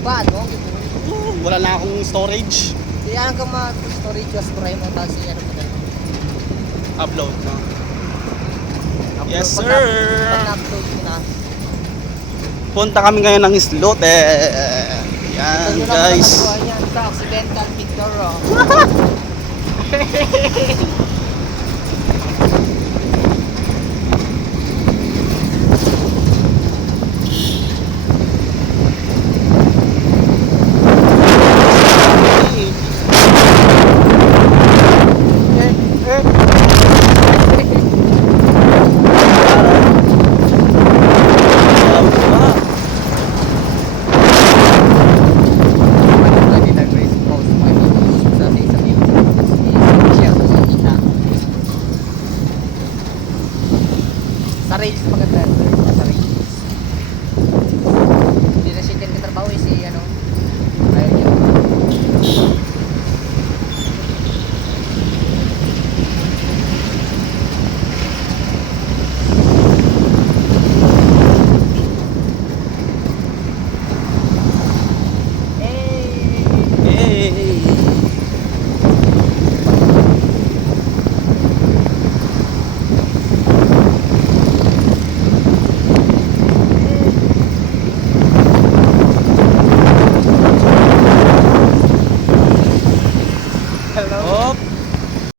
Ba, ano? Wala na akong storage. Kaya ka storage just try mo tapos ano mo dyan. Upload na. Yes, Pag sir. na-upload mo na. Punta kami ngayon ng Islote. Yan, Ito guys. lang yan sa Occidental Mindoro. Sa rails maganda, sa rails. Hindi na siya dyan katrabaho si ano. Ayaw niya. Hey. Hello. Hop.